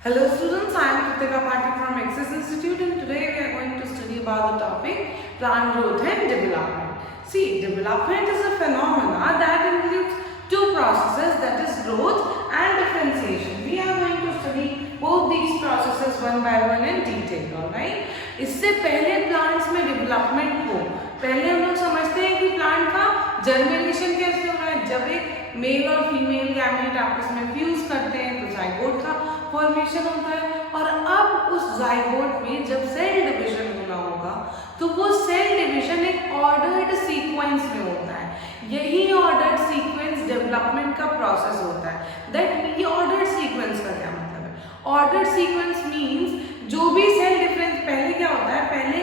Hello students, I am Kritika Patil from Access Institute and today we are going to study about the topic plant growth and development. See, development is a phenomena that includes two processes, that is growth and differentiation. We are going to study both these processes one by one in detail, alright? इससे पहले plants में development को पहले हम लोग समझते हैं कि plant का germination कैसे हो रहा है। जब एक मेल और फीमेल गैमेट आपस में फ्यूज करते हैं तो जाइगोट का फॉर्मेशन होता है और अब उस जाइगोट में जब सेल डिवीजन होना होगा तो वो सेल डिवीजन एक ऑर्डर्ड सीक्वेंस में होता है। यही ऑर्डर्ड सीक्वेंस डेवलपमेंट का प्रोसेस होता है। दैट ये ऑर्डर्ड सीक्वेंस का क्या मतलब है? ऑर्डर्ड सीक्वेंस मींस जो भी सेल डिफरेंस पहले क्या होता है, पहले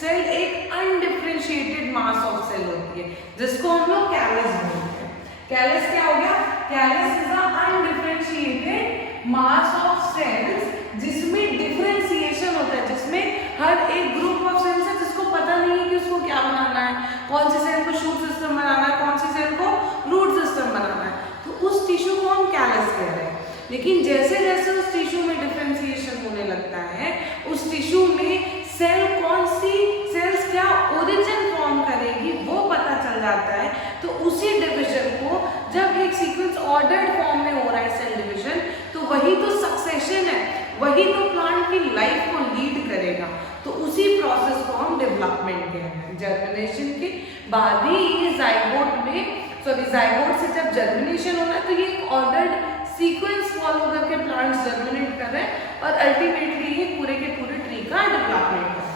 सेल एक अनडिफरेंशिएटेड मास ऑफ सेल होती है जिसको हम लोग कैलस बोलते हैं। कैलस क्या हो गया? Callus is a undifferentiated mass of cells जिसमें डिफरेंशिएशन होता है, जिसमें हर एक ग्रुप ऑफ सेल्स है जिसको पता नहीं है कि उसको क्या बनाना है, कौन सी सेल को शूट सिस्टम बनाना है, कौन सी सेल को रूट सिस्टम बनाना है। तो उस टिश्यू को हम कैलस कह रहे हैं। लेकिन जैसे जैसे उस टिश्यू में डिफरेंशिएशन होने लगता है, उस टिश्यू में सेल कौन सी सेल्स क्या ओरिजिन फॉर्म करेगी वो पता चल जाता है। तो उसी डिवीजन को जब एक सीक्वेंस ऑर्डर्ड फॉर्म में हो रहा है सेल डिवीजन, तो वही तो सक्सेशन है, वही तो प्लांट की लाइफ को लीड करेगा। तो उसी प्रोसेस को हम डेवलपमेंट कहते हैं। जर्मिनेशन के बाद ही ये जाइगोट में जाइगोट से जब जर्मिनेशन होना है तो ये ऑर्डर्ड सीक्वेंस फॉलो करके प्लांट्स जर्मिनेट कर रहे हैं और अल्टीमेटली ये पूरे के पूरे ट्री का डेवलपमेंट है।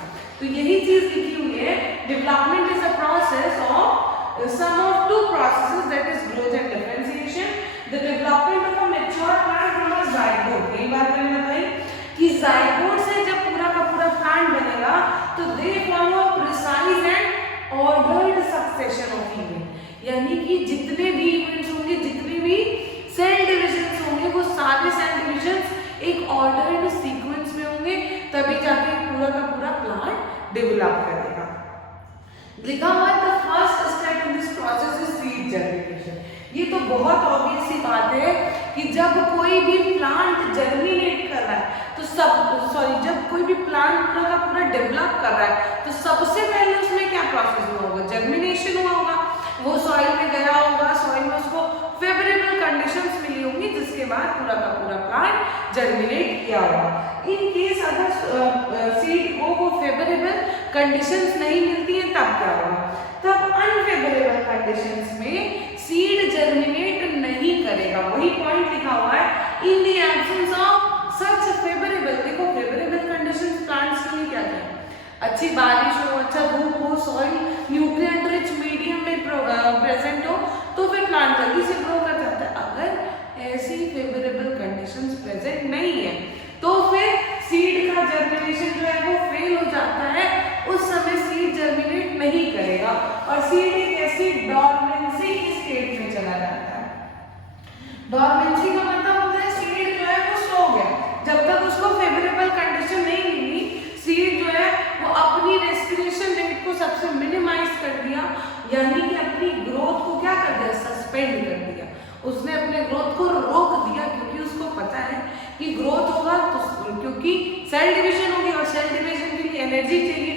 तो यही चीज लिखी हुई है, development is a process of sum of two processes, that is growth and differentiation. The development of a mature plant from a zygote. कई बार मैंने बताई कि zygote से जब पूरा का पूरा plant बनेगा तो they follow a precise and ordered succession of events. यानी कि जितने भी इवेंट्स होंगे, जितने भी सेल डिविजन्स होंगे, वो सारे सेल डिविजन्स एक ऑर्डर्ड सीक्वेंस में होंगे, तभी जाके पूरा का पूरा प्लांट डेवलप करेगा। लिखा हुआ है the first step in this process is seed germination. ये तो बहुत ऑब्वियस सी बात है कि जब कोई भी प्लांट जर्मिनेट कर रहा है तो जब कोई भी प्लांट पूरा का पूरा डेवलप कर रहा है तो सबसे पहले उसमें क्या प्रोसेस हुआ होगा? जर्मिनेशन हुआ होगा। वो सॉइल में गया होगा, सॉइल में उसको फेवरेबल कंडीशंस मिली होंगी, जिसके बाद पूरा का पूरा प्लांट जर्मिनेट किया होगा। इन केस अगर सीड को वो फेवरेबल कंडीशंस नहीं मिलती है तब क्या होगा? तब अनफेवरेबल कंडीशंस में सीड जर्मिनेट नहीं करेगा। वही पॉइंट लिखा हुआ है, in the absence of such favourable. देखो फेवरेबल कंडीशंस प्लांट्स के लिए क्या है? अच्छी बारिश हो, अच्छा धूप हो, सॉइल न्यूट्रिएंट रिच मीडियम में प्रेजेंट हो तो फिर प्लांट जल्दी से ग्रो कर जाता है। अगर ऐसी फेवरेबल कंडीशंस प्रेजेंट नहीं है तो फिर सीड का जर्मिनेशन जो है वो फेल हो जाता है। उस समय सीड जर्मिनेट नहीं करेगा और सीड एक ऐसी डॉर्मेंसी की स्टेट में चला जाता है। डॉर्मेंसी का मतलब होता है सीड जो है वो सो गया। जब तक उसको फेवरेबल कंडीशन नहीं मिली, सीड जो है वो अपनी रेस्पिरेशन रेट को सबसे मिनिमाइज कर दिया, यानी कि अपनी ग्रोथ को क्या कर दिया? सस्पेंड कर दिया। उसने अपने ग्रोथ को रोक दिया क्योंकि उसको पता है कि ग्रोथ होगा तो क्योंकि सेल डिवीजन होगी और सेल डिवीजन के लिए एनर्जी चाहिए,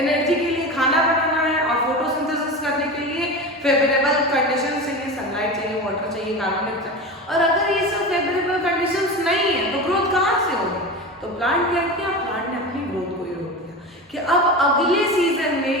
एनर्जी के लिए खाना बनाना है और फोटोसिंथेसिस करने के लिए फेवरेबल कंडीशंस चाहिए, सनलाइट चाहिए, वाटर चाहिए, कार्बन डाइऑक्साइड। और अगर ये सब फेवरेबल कंडीशंस नहीं है तो ग्रोथ कहाँ से होगी? तो प्लांट क्या किया? प्लांट ने अपनी ग्रोथ को ही रोक दिया कि अब अगले सीजन में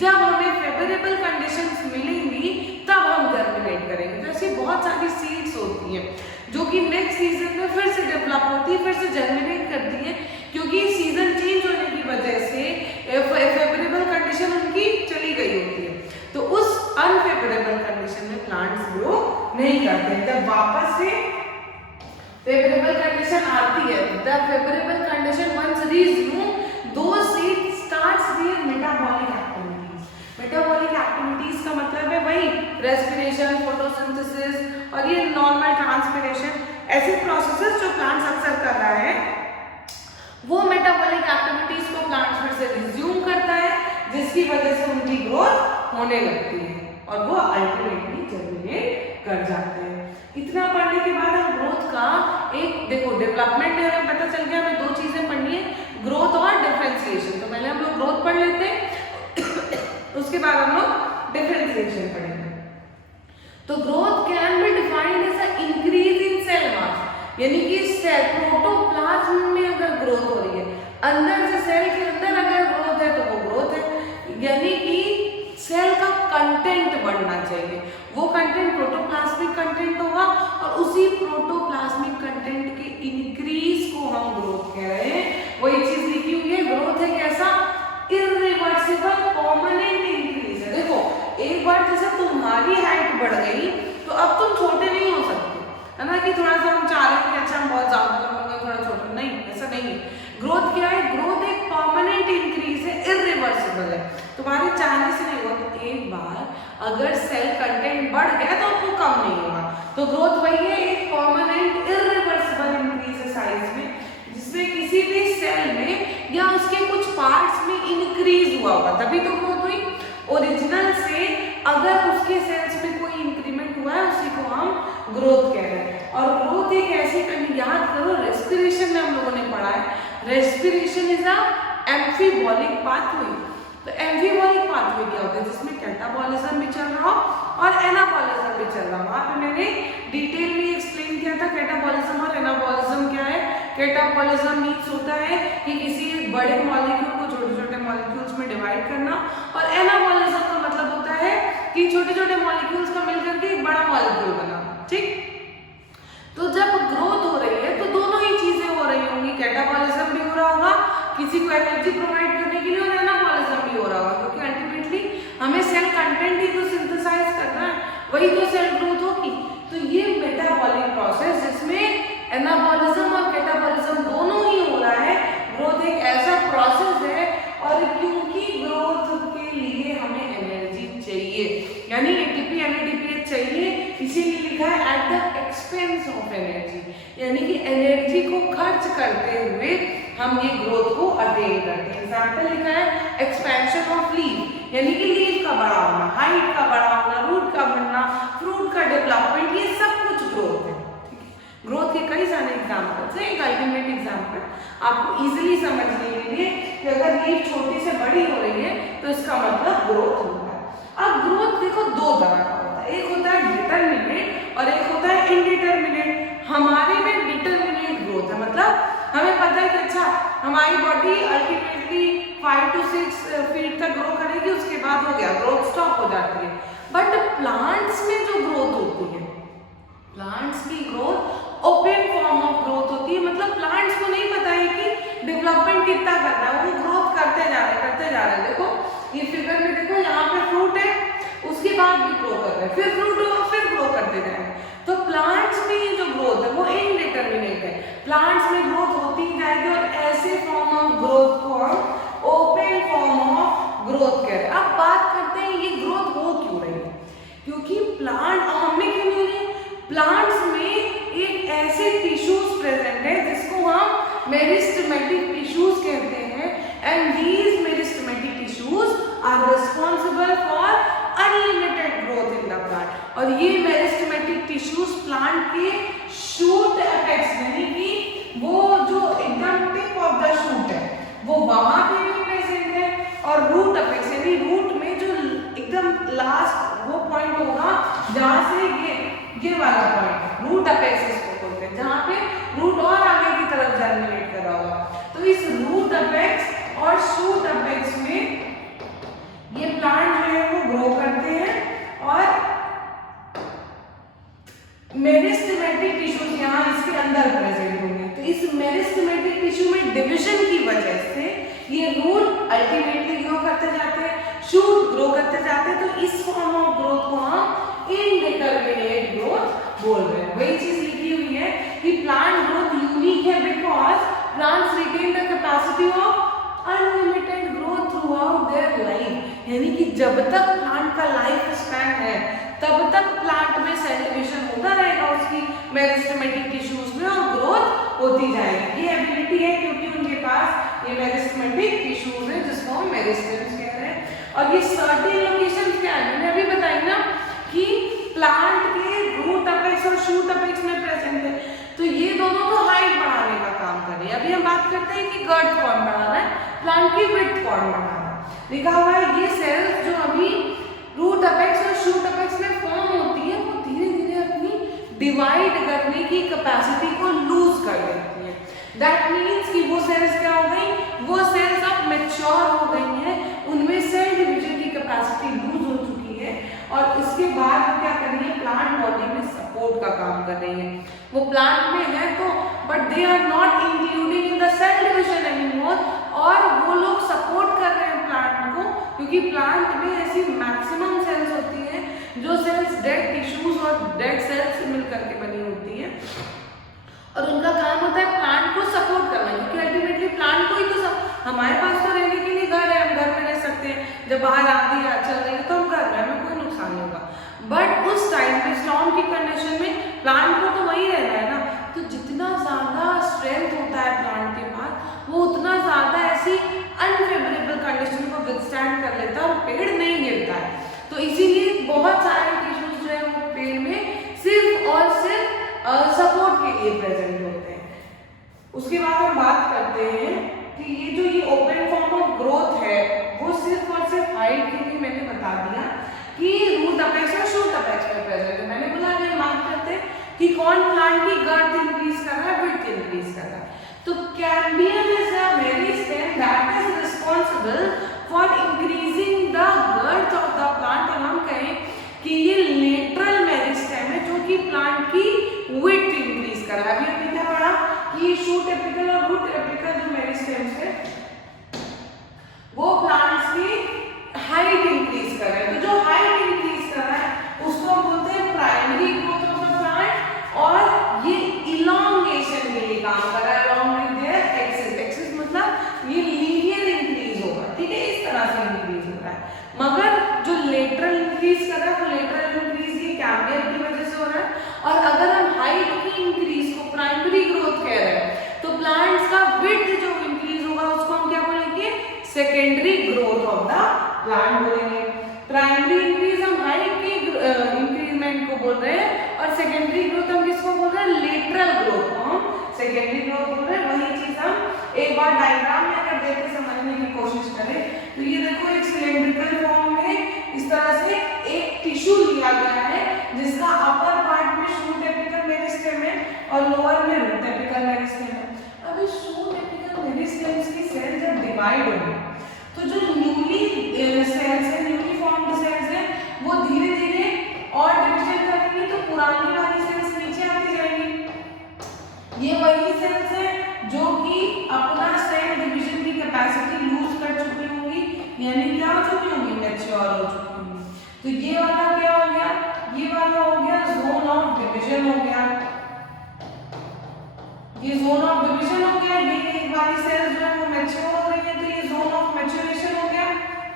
जब हमें फेवरेबल कंडीशंस मिलेंगी तब हम जर्मिनेट करेंगे। तो ऐसी बहुत सारी सीड्स होती हैं जो कि नेक्स्ट सीजन में फिर से डेवलप होती है, फिर से जर्मिनेट करती है, क्योंकि सीजन चेंज होने की वजह से फेवरेबल कंडीशन उनकी चली गई होती है। तो उस अनफेवरेबल कंडीशन में प्लांट्स ग्रो नहीं करते। जब वापस से फेवरेबल कंडीशन आती है, the favourable condition once resume, those seeds starts their metabolic activities. Metabolic activities का मतलब है वही रेस्पिरेशन, फोटोसिंथेसिस और ये नॉर्मल ट्रांसपिरेशन, ऐसे प्रोसेसेस जो प्लांट्स अक्सर कर रहा है, वो मेटाबॉलिक एक्टिविटीज को प्लांट फिर से रिज्यूम करता है, जिसकी वजह से उनकी ग्रोथ होने लगती है और वो अल्टीमेटली जर्मिनेट कर जाते हैं। इतना पढ़ने के बाद हम ग्रोथ का एक देखो डेवलपमेंट में हमें पता उसके बाद हम लोग डिफरेंशिएशन पढ़ेंगे। तो growth can be defined as a increase in cell mass, यानी कि सेल प्रोटोप्लाज्म में अगर ग्रोथ हो रही है, अंदर से सेल के अंदर अगर ग्रोथ है तो वो ग्रोथ है, यानी कि सेल का कंटेंट बढ़ना चाहिए। वो कंटेंट प्रोटोप्लाज्मिक कंटेंट होगा और उसी प्रोटोप्लाज्मिक कंटेंट के इंक्रीज को हम ग्रोथ कह रहे हैं। वही चीज लिखी हुई है, ग्रोथ है कैसा, इरिवर्सिबल परमानेंट इंक्रीज है। देखो एक बार जैसे तुम्हारी हाइट बढ़ गई तो अब तुम छोटे नहीं हो सकते, है ना, कि थोड़ा सा हम चाह रहे हैं कि अच्छा हम बहुत ज्यादा लंबे थोड़ा छोटे, नहीं, ऐसा नहीं है। ग्रोथ क्या है, ग्रोथ एक परमानेंट इंक्रीज है, इरिवर्सिबल है, तुम्हारे चाहने से नहीं होगा। तो एक बार अगर सेल कंटेंट बढ़ गया तो वो कम नहीं होगा। तो ग्रोथ वही है, एक परमानेंट इरिवर्सिबल इंक्रीज है साइज में, जिसमें किसी भी सेल में या उसके कुछ पार्ट्स में इंक्रीज हुआ होगा, तभी तो ग्रोथ हुई। ओरिजिनल से अगर उसके सेल्स में कोई इंक्रीमेंट हुआ है उसी को हम ग्रोथ कह रहे हैं। और ग्रोथ एक ऐसी करनी, याद करो रेस्पिरेशन में हम लोगों ने पढ़ा है, respiration is a amphibolic pathway. तो एम्फीबॉलिक पाथवे क्या होता है, जिसमें कैटाबॉलिज्म भी चल रहा हो और एनाबॉलिज्म भी चल रहा हो। वहां पे मैंने डिटेल में एक्सप्लेन किया था कैटाबॉलिज्म और एनाबॉलिज्म क्या है। कैटाबॉलिज्म मीन्स होता है कि किसी बड़े मॉलिक्यूल को छोटे छोटे मॉलिक्यूल्स में डिवाइड करना, और एनाबॉलिज्म का मतलब होता है कि छोटे छोटे मॉलिक्यूल्स का मिलकर के एक बड़ा मॉलिक्यूल बना। ठीक, तो जब ग्रोथ हो रही है तो दोनों ही चीजें हो रही होंगी, कैटाबॉलिज्म भी हो रहा होगा किसी को एनर्जी प्रोवाइड करने के लिए, और एनाबॉलिज्म भी हो रहा होगा, क्योंकि अल्टीमेटली हमें सेल कंटेंट ही तो सिंथेसाइज करना है, वही तो सेल ग्रोथ होगी। तो ये मेटाबॉलिक प्रोसेस जिसमें एनाबॉलिज्म और कैटाबॉलिज्म दोनों ही हो रहा है। ग्रोथ एक ऐसा प्रोसेस है, और क्योंकि ग्रोथ के लिए हमें एनर्जी चाहिए, यानी एटीपी एनएडीपीएच चाहिए, इसीलिए लिखा है at the expense of energy, यानी कि एनर्जी को खर्च करते हुए हम ये ग्रोथ को अटेन करते हैं। एग्जाम्पल लिखा है एक्सपेंशन ऑफ लीफ, यानी कि लीफ का बड़ा होना, हाइट का बड़ा होना, रूट का बढ़ना, फ्रूट का डेवलपमेंट, ये सब कुछ ग्रोथ है। ग्रोथ के कई सारे एग्जाम्पल्स हैं। एक अल्टीमेट एग्जाम्पल आपको इजीली समझने के लिए कि अगर लीफ छोटी से बड़ी हो रही है तो इसका मतलब ग्रोथ हो रहा है। अब ग्रोथ देखो दो तरह का होता है, एक होता है डिटरमिनेट और एक होता है इनडिटरमिनेट। हमारे में डिटरमिनेट ग्रोथ है, मतलब हमें पता है कि अच्छा हमारी बॉडी अल्टीमेटली 5 to 6 फीट तक ग्रो करेगी, उसके बाद हो गया, ग्रोथ स्टॉप हो जाती है। बट प्लांट्स में जो ग्रोथ होती है, प्लांट्स की growth open form of growth होती है, मतलब प्लांट्स को नहीं पता है कि डेवलपमेंट कितना करना है, वो ग्रोथ करते जा रहे हैं। देखो ये फिगर में देखो, यहाँ पे फ्रूट है, उसके बाद भी ग्रो कर रहे हैं, फिर फ्रूट होगा, फिर ग्रो करते जाएंगे। तो प्लांट्स में जो ग्रोथ है वो इनडिटरमिनेट है, प्लांट्स में ग्रोथ होती जाएगी, और ऐसे फॉर्म ऑफ ग्रोथ को हम ओपन फॉर्म ऑफ ग्रोथ कह रहे हैं। अब बात करते हैं ये ग्रोथ हो क्यों रही है, क्योंकि प्लांट हमें क्यों नहीं हो रही है, प्लांट्स में एक ऐसे टिश्यूज प्रेजेंट है जिसको हम मेरिस्टेमेटिक टिश्यूज कहते हैं, and these meristematic tissues are responsible for unlimited growth in the plant. और ये मेरिस्टेमेटिक टिश्यूज प्लांट के शूट एपेक्स, यानी कि वो जो एकदम टिप ऑफ द शूट है वो वहां पे भी प्रेजेंट है, और रूट एपेक्स यानी रूट में जो एकदम लास्ट वो पॉइंट होगा जहां से ये वाला पॉइंट रूट एपेक्स इसको बोलते हैं, जहां पे रूट और आगे की तरफ जर्मिनेट कर रहा होगा। तो इस रूट एपेक्स और शूट एपेक्स में ये प्लांट जो है वो ग्रो करते हैं, और मेरिस्टेमेटिक टिश्यूज यहाँ इसके अंदर प्रेजेंट होंगे। तो इस मेरिस्टेमेटिक टिश्यू में डिविजन की वजह से ये रूट अल्टीमेटली ग्रो करते जाते हैं, शूट ग्रो करते जाते हैं। तो इस फॉर्म ऑफ ग्रोथ को हम इनडिटरमिनेट ग्रोथ बोल रहे हैं। वही चीज लिखी हुई है कि प्लांट ग्रोथ यूनिक है because plants retain the capacity of unlimited growth throughout their life, यानी कि जब तक प्लांट का लाइफ स्पैन है तब तक प्लांट में सेल डिवीजन होता रहेगा उसकी मेरिस्टेमेटिक टिश्यूज में, और ग्रोथ होती जाएगी। ये एबिलिटी है क्योंकि उनके पास ये मेरिस्टेमेटिक टिश्यूज है जिसको हम मेरिस्टेम्स कहते हैं। और ये सर्टेन लोकेशन क्या है, मैंने अभी बताई ना कि प्लांट के रूट एपेक्स और शूट एपेक्स में प्रेजेंट है। तो ये दोनों तो हाइट बढ़ाने का काम कर रहे हैं। अभी हम बात करते हैं कि गर्थ कौन बढ़ा रहा है, प्लांट की विड्थ कौन बढ़ा रहा है। लिखा हुआ है ये सेल्स जो अभी रूट अपेक्स और शूट अपेक्स में फॉर्म होती है वो धीरे धीरे अपनी डिवाइड करने की कैपेसिटी को लूज कर देती है। दैट मीन्स कि वो सेल्स क्या हो गई, वो सेल्स अब मैच्योर हो गई हैं, उनमें सेल डिवीजन की कैपेसिटी लूज हो चुकी है और इसके बाद वो क्या कर रही है, प्लांट बॉडी में सपोर्ट का काम कर रही है। वो प्लांट में है तो but they are not including in the cell division anymore, और वो लोग सपोर्ट कर रहे हैं प्लांट को, क्योंकि प्लांट में ऐसी मैक्सिमम सेल्स होती हैं जो सेल्स डेड टिश्यूज और डेड सेल्स से मिलकर के बनी होती हैं और उनका काम होता है प्लांट को सपोर्ट करना, क्योंकि अल्टीमेटली प्लांट को ही तो हमारे पास तो रहने के लिए घर है, हम घर में रह सकते हैं, जब बाहर आंधी चल रही है तो हम घर में, हमें कोई नुकसान नहीं होगा। बट उस टाइम पे स्टॉर्म की कंडीशन में प्लांट को तो वही रहना है ना, तो जितना ज्यादा स्ट्रेंथ होता है प्लांट के पास वो उतना ज्यादा ऐसी अनफेवरेबल कंडीशन को विथस्टैंड कर लेता है और पेड़ नहीं गिरता है। तो इसीलिए बहुत सारे टिश्यूज जो है वो पेड़ में सिर्फ और सिर्फ सपोर्ट के लिए प्रेजेंट होते हैं। उसके बाद हम बात करते हैं कि ये जो ये ओपन फॉर्म ऑफ ग्रोथ है वो सिर्फ और सिर्फ हाइट के लिए मैंने बता दिया कि रूट अपेक्स और शूट अपेक्स में प्रेजेंट है। मैंने बोला ये मार्क करते हैं कि कौन प्लांट की गर्थ इंक्रीज कर रहा है, विड्थ इंक्रीज कर रहा है। तो cambium is a meristem that is responsible for increasing the girth of the plant. और हम कहें कि ये लेटरल मेरिस्टेम है जो कि प्लांट की विड्थ इंक्रीज कर रहा है। अभी हमने क्या पढ़ा कि शूट एपिकल और रूट एपिकल जो मेरिस्टेम्स है वो प्लांट्स की हाइट इंक्रीज कर रहे हैं। तो जो हाइट इंक्रीज कर रहा है उसको हम बोलते हैं primary growth of the plant, और ये इलॉन्गेशन के लिए काम कर रहा है along with their axis। Axis मतलब ये लीनियर इंक्रीज होगा, ठीक है, इस तरह से इंक्रीज हो रहा है। मगर जो लेटरल इंक्रीज कर रहा है वो लेटरल इंक्रीज ये कैम्बियम की वजह से हो रहा है। और अगर हम हाइट की इंक्रीज को प्राइमरी ग्रोथ कह रहे हैं तो प्लांट्स का विड्थ जो इंक्रीज होगा उसको हम क्या बोलेंगे, secondary growth of the plant बोलेंगे। प्राइमरी इंक्रीज हम हाइट की इंक्रीजमेंट को बोल रहे हैं और सेकेंडरी ग्रोथ हम किसको बोल रहे हैं, लेटरल ग्रोथ को हम सेकेंडरी ग्रोथ बोल रहे हैं। वही चीज हम एक बार डायग्राम में अगर देख के समझने की कोशिश करें तो ये देखो एक सिलेंड्रिकल फॉर्म में इस तरह से एक टिश्यू लिया गया है जिसका अपर पार्ट में शूट एपिकल मेरिस्टेम है और लोअर में रूट एपिकल मेरिस्टेम है। अब इस शूट एपिकल मेरिस्टेम्स की सेल जब डिवाइड होगी तो जो न्यूली सेल्स है, न्यूली फॉर्म्ड सेल्स है, वो धीरे धीरे और डिवीजन करेंगी तो पुरानी वाली सेल्स नीचे आती जाएंगी। ये वही सेल्स है जो कि अपना सेल डिवीजन की कैपेसिटी लूज कर चुकी होंगी, यानी क्या हो चुकी होंगी, मैच्योर हो चुकी होंगी। तो ये वाला क्या हो गया, ये वाला हो गया जोन ऑफ डिवीजन हो गया, ये जोन ऑफ डिवीजन हो गया। ये वाली सेल्स जो है वो मैच्योर हो रही है तो ये जोन ऑफ मैच्योरेशन हो गया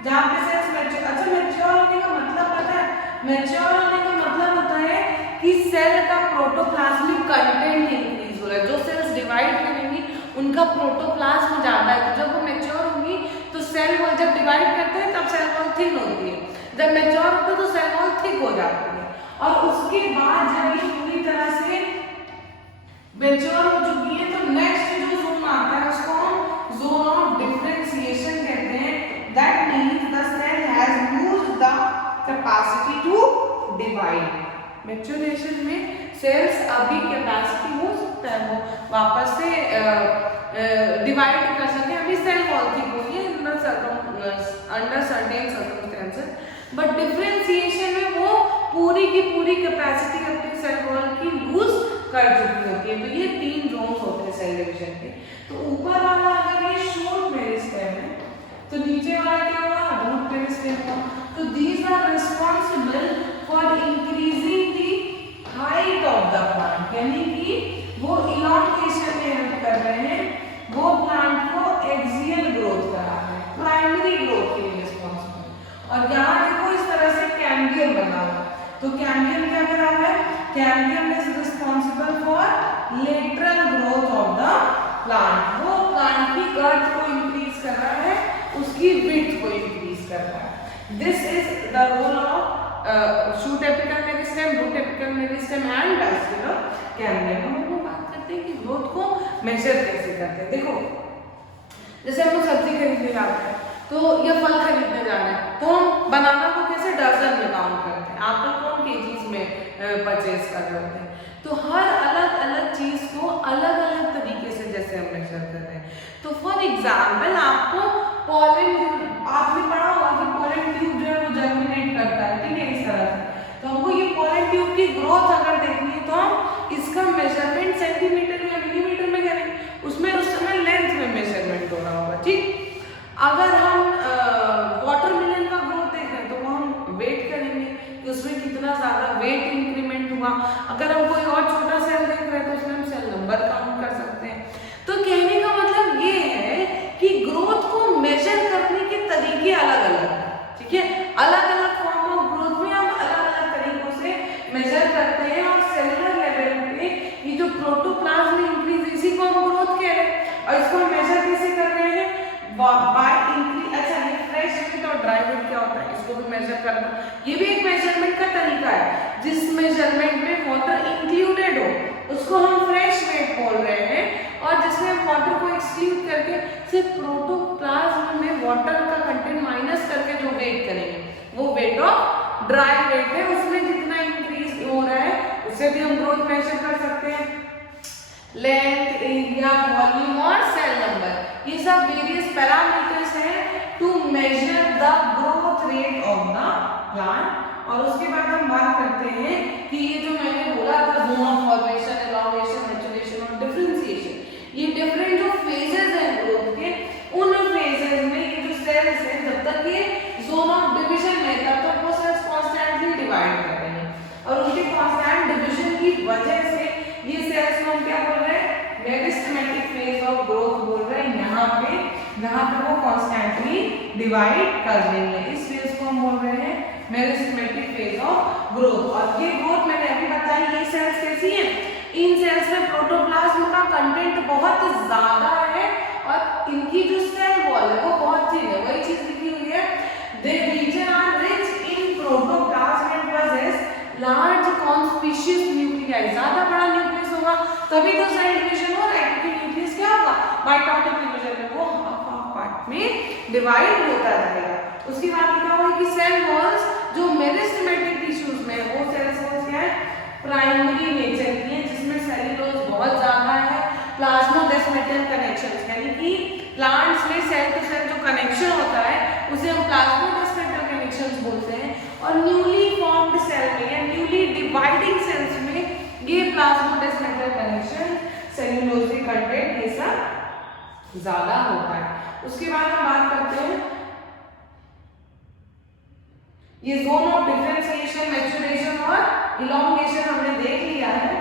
जहाँ पे सेल्स मैच्योर। अच्छा, मैच्योर होने का मतलब पता है, मैच्योर होने का मतलब होता है कि सेल का प्रोटोप्लाज्मिक कंटेंट इंक्रीज हो रहा है। जो सेल्स डिवाइड करेंगी उनका प्रोटोप्लाज्म ज्यादा है, तो जब वो मैच्योर होंगी तो सेल वॉल जब डिवाइड करते हैं तब सेल वॉल थिन होती है, जब मैच्योर होता है तो सेल वॉल थिक हो जाती है। और उसके बाद जब ये पूरी तरह से मैच्योर हो चुकी है तो नेक्स्ट जो जोन आता है उसको हम जोन ऑफ डिफरेंशिएशन कहते हैं। That means the cell has loosed the capacity to divide. Maturation में सेल्स अभी कैपेसिटी हो सकता है वो वापस से डिवाइड कर सके, अभी सेल वॉल थिक होगी under certain circumstances, but differentiation में वो पूरी की पूरी कैपेसिटी अपनी सेल वॉल की लूज कर चुकी होती है। तो ये तीन जोन्स होते हैं सेल डिवीजन के। तो ऊपर वाला अगर ये शूट मेरिस्टेम है तो नीचे वाला क्या हुआ, रूट मेरिस्टेम हुआ। तो these are responsible for increasing the height of the plant, यानी कि वो इलॉन्गेशन में हेल्प कर रहे हैं, वो प्लांट को एक्सियल ग्रोथ करा रहे हैं, प्राइमरी ग्रोथ के लिए रिस्पांसिबल। और यहाँ देखो इस तरह से कैम्बियम बना हुआ, तो कैम्बियम क्या करा हुआ है, cambium is responsible for lateral growth of the plant. वो प्लांट की गर्थ को इंक्रीज कर रहा है, उसकी विड्थ को इंक्रीज कर रहा है। This is the role of shoot apical meristem, root apical meristem and vascular cambium. हम लोग बात करते हैं कि ग्रोथ को मेजर कैसे करते हैं। देखो जैसे हम लोग सब्जी खरीदने जाते हैं तो या फल खरीदने जाना है तो हम बनाना को कैसे डजन में काउंट करते हैं, एप्पल को हम केजीज में परचेज कर रहे होते हैं। तो हर अलग अलग चीज को अलग अलग तरीके से जैसे हम मेजर कर रहे हैं। तो फॉर एग्जाम्पल आपको पॉलन, आपने पढ़ा होगा कि पॉलन ट्यूब जो है वो जर्मिनेट करता है, ठीक है, इस तरह से। तो हमको ये पॉलन ट्यूब की ग्रोथ अगर देखनी है तो हम इसका मेजरमेंट सेंटीमीटर या मिलीमीटर में करेंगे, उसमें उस समय लेंथ में मेजरमेंट हो रहा होगा, ठीक। अगर हम वाटरमेलन का ग्रोथ देख रहे हैं तो वो हम वेट करेंगे कि उसमें कितना ज्यादा वेट इंक्रीमेंट हुआ। अगर हम कोई और छोटा सेल देख रहे हैं तो उसमें हम सेल नंबर काउंट कर सकते हैं। तो कहने का मतलब ये है कि ग्रोथ को मेजर करने के तरीके अलग अलग हैं, ठीक है। अलग अलग फॉर्म ऑफ ग्रोथ में हम अलग अलग तरीकों से मेजर करते हैं। और सेलुलर लेवल पे ये जो प्रोटोप्लाज्म इंक्रीज, इसी को हम ग्रोथ कह रहे हैं। और इसको हम मेजर कैसे कर रहे हैं, बाय इंक्रीज। अच्छा, ये फ्रेश वेट और ड्राई वेट क्या होता है, इसको भी मेजर करना, ये भी एक मेजरमेंट का तरीका है। जिस मेजरमेंट में वाटर इंक्लूडेड हो उसको हम फ्रेश वेट बोल रहे हैं, और जिसमें हम वाटर को एक्सक्लूड करके सिर्फ प्रोटोप्लाज्म में वाटर का कंटेंट माइनस करके जो वेट करेंगे वो वेट ऑफ ड्राई वेट है। उसमें जितना इंक्रीज हो रहा है उससे भी हम ग्रोथ मेजर कर सकते हैं। लेंथ, एरिया, वॉल्यूम और सेल नंबर, ये सब वेरियस पैरामीटर्स हैं to measure the growth rate of the plant. और उसके बाद हम बात करते हैं कि ये जो मैंने बोला था zone of formation, elongation, maturation और डिफरेंशिएशन, ये डिफरेंट जो फेजेस हैं ग्रोथ के, उन फेजेस में ये जो सेल्स हैं जब तक ये जोन ऑफ डिवीजन में, तब तक वो सेल्स कॉन्स्टेंटली डिवाइड कर रहे हैं। और उनके कॉन्स्टेंट डिवीजन की वजह से ये सेल्स को हम क्या बोल रहे हैं, मेरिस्टेमेटिक फेज ऑफ ग्रोथ बोल रहे हैं। यहाँ पे जहाँ पे वो कॉन्स्टेंटली डिवाइड कर देंगे, इस फेज को हम बोल रहे हैं मेरिस्टेमेटिक फेज ऑफ ग्रोथ। और ये ग्रोथ मैंने अभी बताई, ये सेल्स कैसी हैं, इन सेल्स में प्रोटोप्लाज्म का कंटेंट बहुत ज्यादा है और इनकी जो सेल वॉल है वो बहुत थिन है। वही चीज लिखी हुई है, they reason are rich in protoplasm and possess large conspicuous nuclei. ज्यादा बड़ा न्यूक्लियस होगा तभी तो सेल डिवीजन हो रहा है, क्योंकि न्यूक्लियस क्या होगा, माइटोटिक डिवीजन में वो हाफ हाफ पार्ट में डिवाइड होता रहेगा। उसके बाद लिखा हुआ है कि सेल वॉल्स जो मेरिस्टेमेटिक टिश्यूज में वो सेल वॉल्स क्या है, प्राइमरी नेचर की है, जिसमें सेल्यूलोज बहुत ज्यादा है। प्लाज्मोडेस्मेटल कनेक्शंस, यानी कि प्लांट्स में सेल टू सेल जो कनेक्शन होता है उसे हम प्लाज्मोडेस्मेटल कनेक्शंस बोलते हैं। और न्यूली फॉर्म्ड सेल में या न्यूली डिवाइडिंग सेल्स में ये प्लाज्मोडेस्मेटल कनेक्शन, सेल्यूलोज के कंटेंट ये सब ज्यादा होता है। उसके बाद हम बात करते हैं ये जोन ऑफ डिफरेंशिएशन, मैच्योरेशन और इलॉन्गेशन हमने देख लिया है।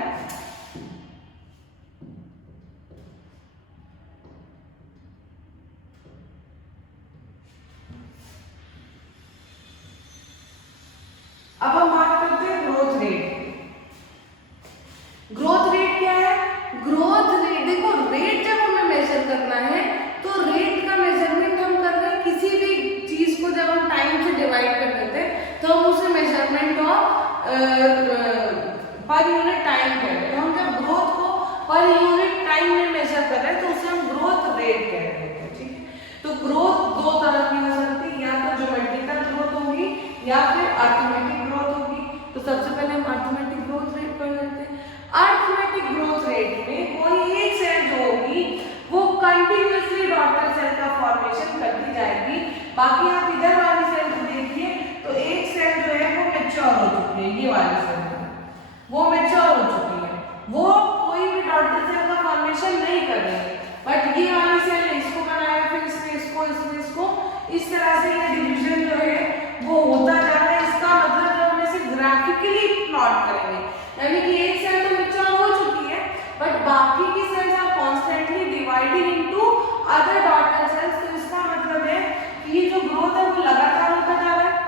अब हम बात करते हैं ग्रोथ रेट। ग्रोथ रेट क्या है, ग्रोथ रेट, देखो रेट जब हमें मेजर करना है तो रेट का मेजरमेंट हम कर रहे हैं, किसी भी चीज को जब हम टाइम से डिवाइड कर देते हैं तो हम उसे measurement of per unit time कह रहे हैं। तो हम जब ग्रोथ को पर यूनिट टाइम में मेजर कर रहे हैं तो उसे हम ग्रोथ रेट कह रहे हैं, ठीक है। तो ग्रोथ दो तरह की हो सकती है, या तो ज्योमेट्रिकल ग्रोथ होगी या फिर अर्थमेटिक ग्रोथ होगी। तो सबसे पहले हम अर्थमेटिक ग्रोथ रेट पर लेते हैं। अर्थमेटिक ग्रोथ रेट में कोई एक सेल जो होगी वो कंटिन्यूअसली डॉटर सेल का फॉर्मेशन करती जाएगी। बाकी आप इधर वाली सेल को देखिए तो एक सेल जो है वो मैच्योर हो चुकी है, ये वाली सेल वो मैच्योर हो चुकी है, वो कोई भी डॉटर सेल का फॉर्मेशन नहीं कर रही है। बट ये वाली सेल ने इसको बनाया, फिर इसने इसको, इसने इसको, इस तरह से ये डिवीजन जो है वो होता जा रहा है। इसका मतलब जब हम इसे ग्राफिकली प्लॉट करेंगे, यानी कि एक सेल तो मैच्योर हो चुकी है बट बाकी की cells are constantly dividing into other daughter cells. तो इसका मतलब है कि ये जो ग्रोथ है वो लगातार होता जा रहा है।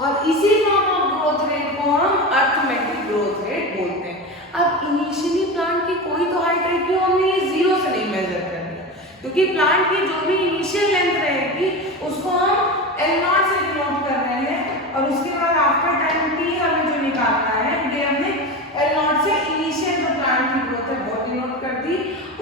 और इसी फॉर्म ऑफ ग्रोथ रेट को हम अर्थमेटिक ग्रोथ रेट बोलते हैं। अब इनिशियली प्लांट की कोई तो हाइट है, क्यों हमने ये जीरो से नहीं मेजर कर दिया, क्योंकि प्लांट की जो भी इनिशियल लेंथ रहेगी उसको हम L0 से डिनोट कर रहे हैं। और उसके बाद आफ्टर टाइम t हमें जो निकालना है ये हमने L0 से इनिशियल जो प्लांट की ग्रोथ है वो डिनोट कर दी।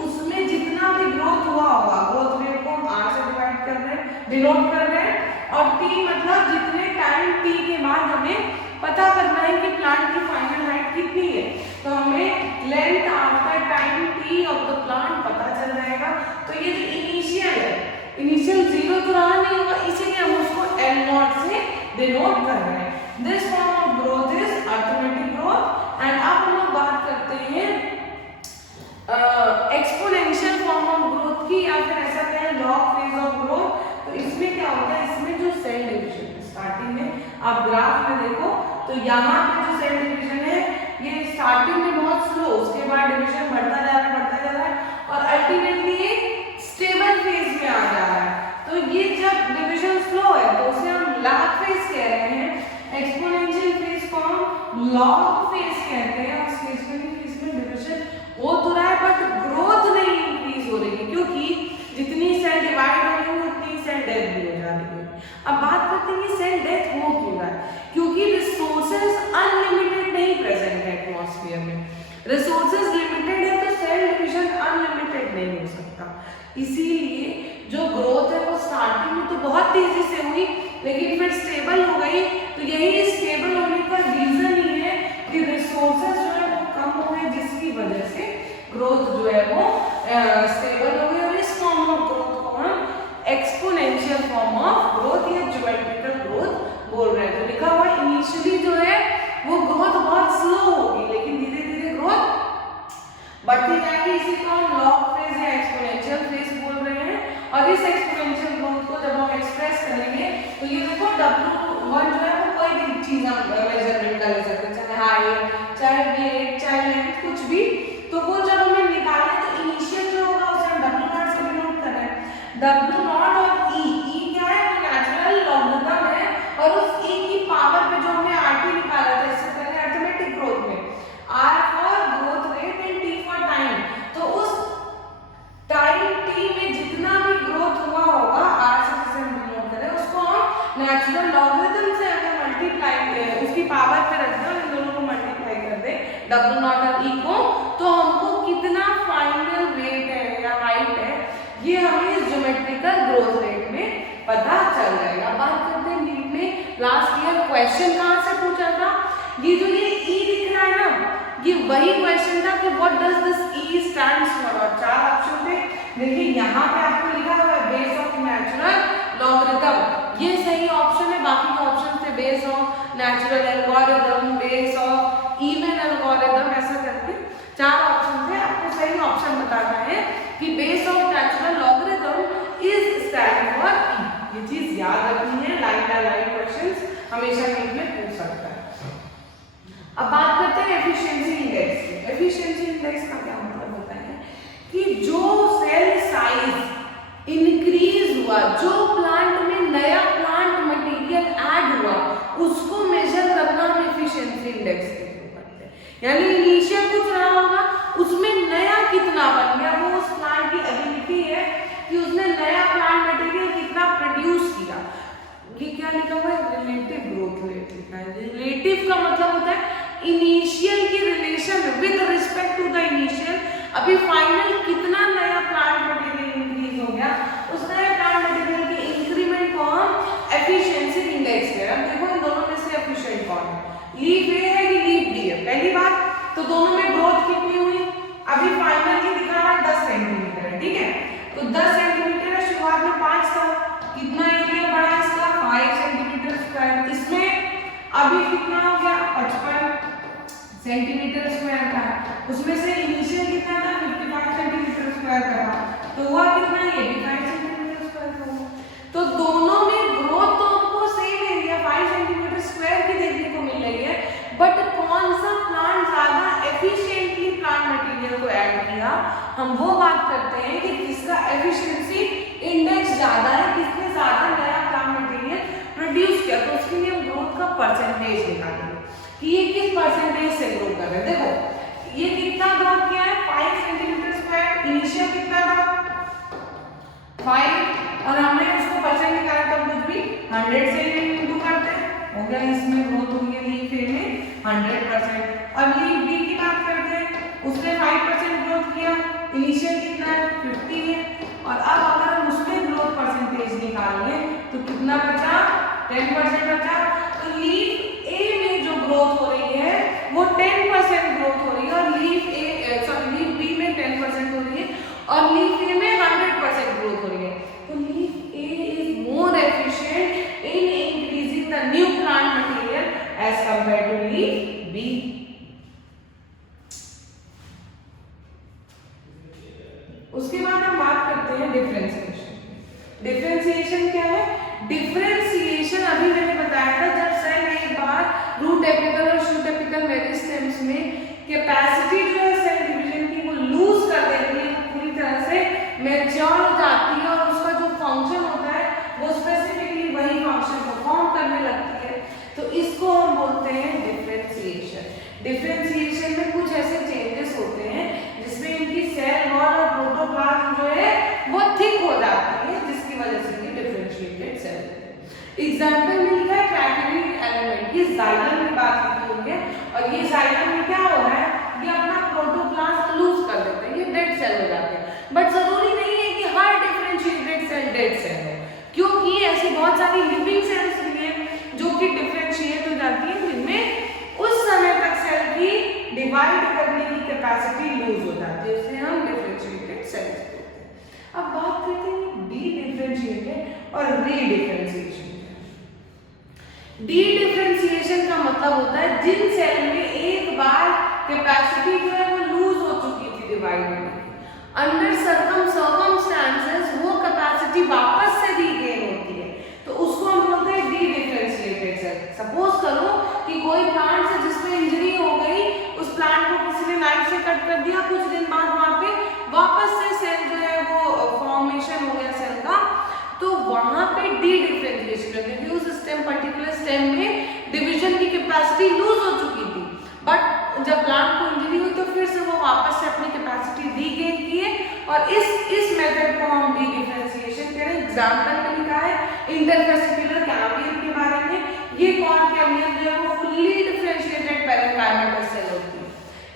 उसमें जितना भी ग्रोथ हुआ होगा, ग्रोथ रेट को हम r से डिवाइड कर रहे हैं, डिनोट कर रहे हैं, और टी मतलब जितने टाइम टी के बाद हमें पता करना है कि प्लांट की फाइनल हाइट कितनी है, तो हमें length after time T of the plant पता चल जाएगा। तो ये जो इनिशियल है, इनिशियल 0 तो रहा नहीं होगा, इसीलिए हम उसको L0 से डिनोट कर रहे हैं। This form of growth is arithmetic growth. And अब हम लोग बात करते हैं एक्सपोनेंशियल फॉर्म ऑफ ग्रोथ की, या फिर ऐसा कहें लॉग फेज ऑफ ग्रोथ। तो इसमें क्या होता है, इसमें जो सेल डिवीजन स्टार्टिंग में आप ग्राफ में देखो तो यहाँ पे जो सेल डिवीजन है ये स्टार्टिंग में बहुत स्लो, उसके बाद डिवीजन बढ़ता जा रहा है और अल्टीमेटली एक स्टेबल फेज में आ जा रहा है। तो ये जब डिवीजन स्लो है तो उसे हम लैग फेज कह रहे हैं, एक्सपोनेंशियल फेज को हम लॉग फेज कहते हैं। और स्टेशनरी फेज में डिवीजन हो तो रहा है बट ग्रोथ नहीं इंक्रीज हो रही है, क्योंकि जितनी सेल डिवाइड हो रही है उतनी सेल डेथ भी हो जा रही है। अब बात करते हैं कि सेल डेथ हो क्यों रहा है, क्योंकि रिसोर्सेज अनलिमिटेड नहीं प्रेजेंट है एटमॉस्फेयर में। रिसोर्सेज लिमिटेड है तो सेल डिवीजन अनलिमिटेड नहीं हो सकता, इसीलिए जो ग्रोथ है वो स्टार्टिंग में तो बहुत तेजी से हुई लेकिन फिर स्टेबल हो गई। तो यही स्टेबल होने का रीजन ही है कि रिसोर्सेज जो है वो कम हो गए, जिसकी वजह से ग्रोथ जो है वो स्टेबल हो गई। और इस फॉर्म ऑफ ग्रोथ को हम एक्सपोनेंशियल फॉर्म ऑफ ग्रोथ या ज्योमेट्रिकल ग्रोथ बोल रहे हैं। तो लिखा हुआ इनिशियली जो है वो ग्रोथ बहुत स्लो होगी लेकिन धीरे धीरे ग्रोथ बढ़ती जाएगी, इसी को हम लॉग फेज या एक्सपोनेंशियल फेज बोल रहे हैं। और इस एक्सपोनेंशियल ग्रोथ को जब हम एक्सप्रेस करेंगे तो ये देखो W1 जो है वो कोई भी चीज हम मेजरमेंट कर ले सकते हैं, चाहे हाइट, चाहे वेट, चाहे लेंथ, कुछ भी। तो वो जब हमें निकालना है तो इनिशियल जो होगा उसे हम W0 से डिनोट कर रहे हैं। W0 और E क्या है, वो नेचुरल लॉगरिथम है और उस E की पावर पे जो हमने RT निकाला था इससे पहले अर्थमेटिक ग्रोथ में, R for growth rate and T for time. तो उस टाइम T में जितना भी ग्रोथ हुआ होगा R से जिसे हम डिनोट करें उसको हम नेचुरल लॉगरिथम से अगर मल्टीप्लाई उसकी पावर पे रख दें और इन दोनों को मल्टीप्लाई कर दें W0 और E को, तो हमको कितना फाइनल वेट है या हाइट है ये हमें इस ज्योमेट्रिकल ग्रोथ रेट में पता चल जाएगा। बात करते हैं नीट में लास्ट ईयर क्वेश्चन कहाँ से पूछा था, ये जो ये E दिख रहा है ना, ये वही क्वेश्चन था कि what does this E stands for, और 4 ऑप्शन थे। देखिए यहाँ पे आपको लिखा हुआ है बेस ऑफ नेचुरल लॉगरिथम, ये सही ऑप्शन है, बाकी के ऑप्शन थे base of natural algorithm, base of even algorithm, ऐसा करके 4 ऑप्शन थे। आपको सही ऑप्शन बताना है कि base of natural logarithm is stand for E। ये चीज याद रखनी है, लाइन बाय लाइन क्वेश्चंस हमेशा नीट में पूछ सकता है। अब बात करते हैं एफिशिएंसी इंडेक्स की। एफिशिएंसी इंडेक्स का क्या मतलब होता है कि जो सेल साइज इंक्रीज हुआ, जो प्लांट में नया प्लांट मटेरियल ऐड हुआ, उसको मेजर करना हम एफिशिएंसी इंडेक्स के थ्रू करते हैं। यानी इनिशियल कुछ रहा होगा, उसमें नया कितना बन गया, वो उस प्लांट की एबिलिटी है कि उसने नया प्लांट मटेरियल कितना प्रोड्यूस किया। ये क्या लिखा हुआ है, रिलेटिव ग्रोथ रेट लिखा है। रिलेटिव का मतलब होता है इनिशियल की relation with respect to the initial, अभी फाइनल कितना नया प्लांट मटेरियल इंक्रीज हो गया, उस नए प्लांट मटेरियल के इंक्रीमेंट को हम एफिशिएंसी इंडेक्स कह रहे हैं। देखो इन दोनों में से एफिशिएंट कौन है, लीफ ए है कि लीफ बी है, पहली बात तो दोनों में ग्रोथ कितनी हुई, अभी फाइनल की दिखा रहा है 10 सेंटीमीटर है, ठीक है, तो 10 सेंटीमीटर है, शुरुआत में 5 था, कितना एरिया बढ़ा इसका 5 सेंटीमीटर स्क्वायर, इसमें अभी कितना हो गया 55 सेंटीमीटर स्क्वायर का, उसमें से इनिशियल कितना था 55 सेंटीमीटर स्क्वायर का था, तो हुआ कितना, ये भी 5 सेंटीमीटर स्क्वायर का हुआ। तो दोनों में ग्रोथ तो हमको सेम एरिया 5 सेंटीमीटर स्क्वायर की देखने को मिल रही है, बट कौन सा प्लांट ज्यादा एफिशिएंटली प्लांट मटेरियल को ऐड किया, हम वो बात करते हैं कि किसका एफिशिएंसी इंडेक्स ज्यादा है, किसने ज्यादा नया प्लांट मटेरियल प्रोड्यूस किया। तो उसके लिए हम ग्रोथ का परसेंटेज निकालेंगे कि ये किस परसेंटेज से ग्रो कर रहे हैं। देखो ये कितना ग्रो किया है 5 सेंटीमीटर स्क्वायर, इनिशियल कितना था 5 और हमने उसको परसेंट निकाला तो कुछ भी 100 से इंटू करते हैं, हो गया, इसमें ग्रोथ हुई है लीफ ए में 100%। अब लीफ बी की बात करते हैं, उसने 5% ग्रोथ किया, इनिशियल कितना है 50 है, और अब अगर हम उसमें ग्रोथ परसेंटेज निकालेंगे 10% बचा, तो लीफ ए में जो ग्रोथ हो रही है वो 10% ग्रोथ हो रही है, और लीफ बी में 10% हो रही है, और लीफ ए में 100% ग्रोथ हो रही है। तो leaf A is more efficient in increasing the new plant material as compare to leaf B. उसके बाद हम बात करते हैं डिफरेंशिएशन। डिफरेंशिएशन क्या है? डिफरेंशिएशन अभी मैंने बताया था, जब सेल एक बार रूट एपिकल और शूट एपिकल मेरिस्टेम्स में कैपेसिटी जो है सेल डिवीजन की वो लूज कर देती है, पूरी तरह से मैच्योर हो जाती है, और उसका जो फंक्शन होता है वो स्पेसिफिकली वही फंक्शन परफॉर्म करने लगती है, तो इसको हम बोलते हैं डिफरेंशिएशन। डिफरेंशिएशन में कुछ ऐसे चेंजेस होते हैं जिसमें इनकी सेल वॉल और प्रोटोप्लाज्म जो है वो थिक हो जाती है, जिसकी वजह से ये डिफरेंशिएटेड सेल होते हैं। एग्जांपल में लिखा है क्राइटेरियन एलिमेंट, ये जाइलम की बात की हुई है, और ये जाइलम में क्या हो रहा है, ये अपना प्रोटोप्लाज्म लूज कर देते हैं, ये डेड सेल हो जाते हैं। बट जरूरी नहीं है कि हर डिफरेंशिएटेड सेल डेड सेल हो, क्योंकि ऐसी बहुत सारी लिविंग सेल्स भी हैं जो कि डिफरेंशिएट हो जाती है, जिनमें उस समय तक सेल की डिवाइड करने की कैपेसिटी लूज हो जाती है, उसे हम डिफरेंशिएटेड सेल्स बोलते हैं। अब बात करते हैं डी डिफरेंशिएटेड और री डिफरेंशिएशन। डी डिफरेंशिएशन का मतलब होता है जिन सेल में एक बार कैपेसिटी जो है वो लूज हो चुकी थी डिवाइड होने की, अंडर सर्कमस्टेंसेस वो कैपेसिटी वापस से रीगेन होती है, तो उसको हम बोलते हैं डी डिफरेंशिएटेड सेल। सपोज करो कि कोई प्लांट से जिसमें इंजरी हो गई, उस प्लांट को किसी ने नाइफ से कट कर दिया, कुछ दिन बाद वहां पे वापस से सेल जो है वो फॉर्मेशन हो गया सेल का, तो वहां पे डी डिफरेंशिएशन हो गई। उस स्टेम पर्टिकुलर स्टेम में डिवीजन की कैपेसिटी लूज हो चुकी थी, बट जब प्लांट को इंजरी हुई तो फिर से वो वापस से अपनी कैपेसिटी रीगेन किए, और इस मेथड को हम डी डिफरेंशिएशन कह रहे हैं। एग्जांपल में लिखा है इंटरफेसिकुलर कैम्बियम के बारे में। ये कौन कैम्बियम जो है वो फुल्ली डिफरेंशिएटेड पैरेन्काइमा सेल होती है,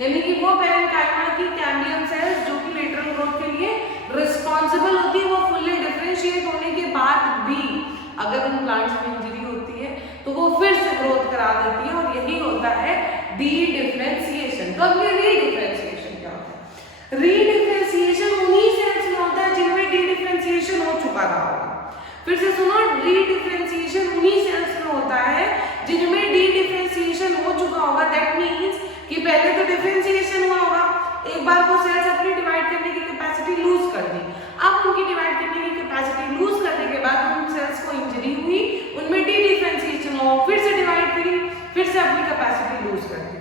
यानी कि वो पैरेन्काइमा की कैम्बियम सेल्स जो कि लेटरल ग्रोथ के लिए रिस्पांसिबल होती है, वो फुल्ली डिफरेंशिएट होने के बाद भी अगर उन प्लांट्स में इंजरी होती है तो वो फिर से ग्रोथ करा देती है, और यही होता है डी डिफरेंशिएशन। तो अब ये री डिफरेंशिएशन क्या होता है? री डिफरेंशिएशन उन्हीं सेल्स में होता है जिनमें डी डिफरेंशिएशन हो चुका रहा होगा। फिर से सुनो, री डिफरेंशिएशन उन्हीं सेल्स में होता है जिनमें डी डिफरेंशिएशन हो चुका होगा। दैट मींस कि पहले तो डिफरेंशिएशन हुआ होगा, एक बार वो सेल्स अपनी डिवाइड करने की कैपेसिटी लूज कर दी, अब उनकी डिवाइड करने की कैपेसिटी लूज करने के बाद उन सेल्स को इंजरी हुई, उनमें डी डिफरेंशिएशन हुआ, फिर से डिवाइड करी, फिर से अपनी कैपेसिटी लूज कर दी,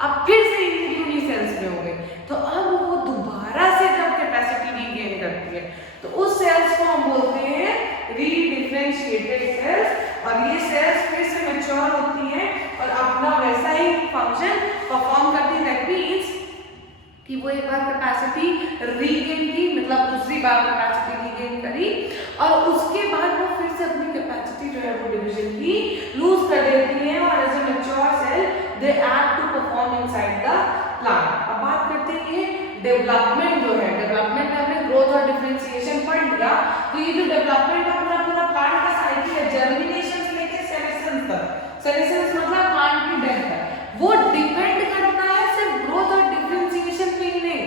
अब फिर से इंजरी उन्हीं सेल्स में हो गई, तो अब वो दोबारा से जब कैपेसिटी रीगेन करती है तो उस सेल्स को हम बोलते हैं री डिफरेंशिएटेड सेल्स, और ये सेल्स फिर से मैच्योर होती हैं और अपना वैसा ही फंक्शन परफॉर्म करती है। दैट मींस कि वो एक बार कैपेसिटी रीगेन की, मतलब दूसरी बार कैपेसिटी रीगेन करी, और उसके बाद वो फिर से अपनी कैपेसिटी जो है वो डिवीजन की लूज कर देती है, और as a mature cell they act to perform inside the plant. अब बात करते हैं डेवलपमेंट जो है, डेवलपमेंट में हमने ग्रोथ और डिफरेंशिएशन पढ़ लिया, तो ये जो डेवलपमेंट का पूरा प्लांट का साइकिल है, जर्मिनेशन से लेकर सेनेसेंस तक, सेनेसेंस मतलब प्लांट की डेथ तक, वो डिपेंड करता है सिर्फ ग्रोथ और डिफरेंशिएशन पे ही नहीं,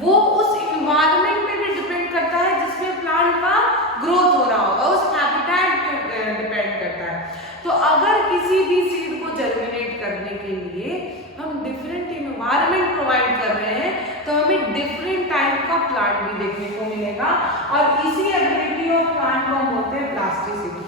वो उस इन्वायरमेंट पे भी डिपेंड करता है जिसमें प्लांट का ग्रोथ हो रहा होगा, उस हैबिटेट पे डिपेंड करता है। तो अगर किसी भी सीड को जर्मिनेट करने के लिए हम डिफरेंट इन्वायरमेंट प्रोवाइड कर रहे हैं, तो हमें डिफरेंट टाइप का प्लांट भी देखने को मिलेगा, और इसी एबिलिटी ऑफ प्लांट को हम बोलते हैं plasticity.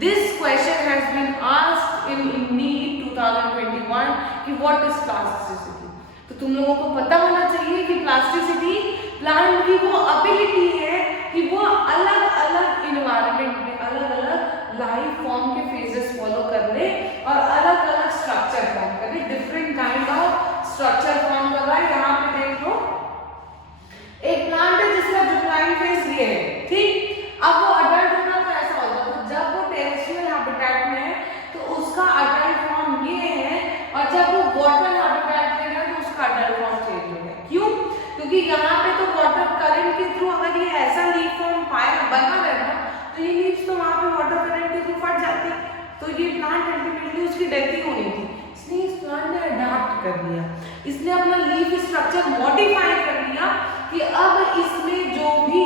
This question has been asked in NEET 2021 कि व्हाट इज प्लास्टिसिटी। तो तुम लोगों को पता होना चाहिए कि प्लास्टिसिटी प्लांट की वो एबिलिटी है कि वो अलग अलग इन्वायरमेंट में अलग अलग लाइफ फॉर्म के फेजेस फॉलो कर ले और अलग अलग स्ट्रक्चर फॉर्म कर ले, different kind of structure form कर रहा है। यहाँ पे देख लो, एक प्लांट है जिसका जुगलाइन फेज ये है, ठीक। अब वो अडल्ट होना तो ऐसा होगा, तो जब वो टेरेस्ट्रियल हैबिटेट में है तो उसका अडल्ट फॉर्म ये है, और जब वो वाटर हैबिटेट में है तो उसका अडल्ट फॉर्म चेंज हो गया। क्यों? क्योंकि यहाँ पे तो वाटर करंट के थ्रू अगर ये ऐसा लीफ फॉर्म पाया बना रहता तो ये लीव्स तो वहाँ पे वाटर करंट के थ्रू फट जाती, तो ये प्लांट अल्टीमेटली उसकी डेथ ही होनी थी। इसलिए इस प्लांट ने अडाप्ट कर लिया, इसने अपना लीफ स्ट्रक्चर मॉडिफाई कर लिया कि अब इसमें जो भी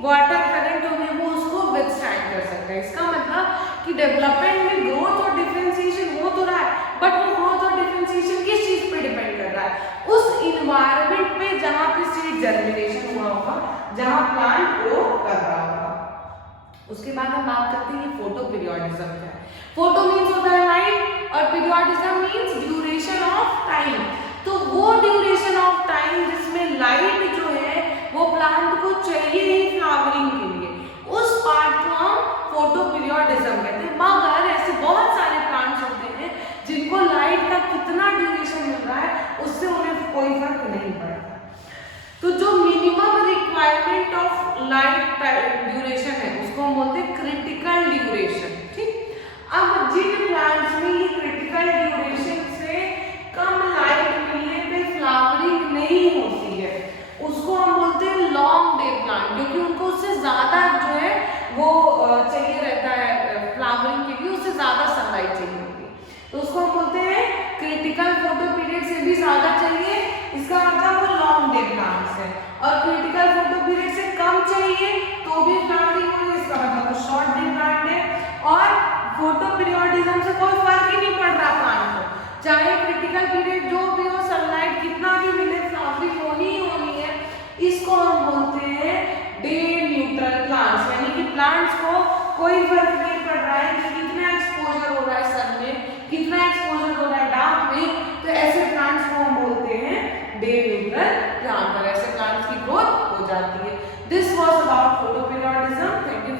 वाटर करंट होंगे वो उसको विथस्टैंड कर सकता है। इसका मतलब कि डेवलपमेंट में ग्रोथ और डिफरेंशिएशन हो तो रहा है, बट वो ग्रोथ और डिफरेंशिएशन किस चीज पे डिपेंड कर रहा है? उस इन्वायरमेंट पे जहाँ पे सीड जर्मिनेशन हुआ होगा, जहाँ प्लांट ग्रो कर रहा होगा। उसके बाद हम बात करते हैं ये फोटो पीरियोडिज्म क्या है। फोटो मीन्स होता है लाइट और periodism means duration of time. तो वो ड्यूरेशन ऑफ टाइम जिसमें लाइट जो है वो प्लांट को चाहिए ही फ्लावरिंग के लिए, उस पार्ट को हम फोटो पीरियोडिज्म कहते हैं। मगर ऐसे बहुत सारे प्लांट्स होते हैं जिनको लाइट का कितना ड्यूरेशन मिल रहा है उससे उन्हें कोई फर्क नहीं पड़ता। तो जो minimum requirement of light duration है उसको हम बोलते हैं क्रिटिकल ड्यूरेशन। ठीक, अब जिन प्लांट्स में ये क्रिटिकल ड्यूरेशन से कम लाइट मिलने पे फ्लावरिंग नहीं होती है उसको हम बोलते हैं लॉन्ग डे प्लांट, क्योंकि उनको उससे ज्यादा जो है वो चाहिए रहता है फ्लावरिंग के लिए, उससे ज्यादा सनलाइट चाहिए होती है, तो उसको हम बोलते हैं क्रिटिकल फोटो पीरियड से भी ज्यादा चाहिए, इसका मतलब वो लॉन्ग डे प्लांट्स है। और क्रिटिकल फोटो पीरियड से कम चाहिए तो भी फ्लावरिंग होगी, इसका मतलब वो शॉर्ट डे प्लांट है। और फोटो पीरियोडिज्म से कोई फर्क ही नहीं पड़ रहा प्लांट को, चाहे क्रिटिकल पीरियड जो भी हो, सनलाइट कितना भी मिले, फ्लावरिंग होनी ही होनी है। इसको हम बोलते हैं डे न्यूट्रल प्लांट्स, यानी कि प्लांट्स को कोई फर्क नहीं पड़ रहा है कि कितना एक्सपोजर हो रहा है सन में, कितना एक्सपोजर हो रहा है डार्क में, तो ऐसे प्लांट्स को हम बोलते हैं डे न्यूट्रल प्लांट, और ऐसे प्लांट्स की ग्रोथ हो जाती है। This was about photo periodism. Thank you.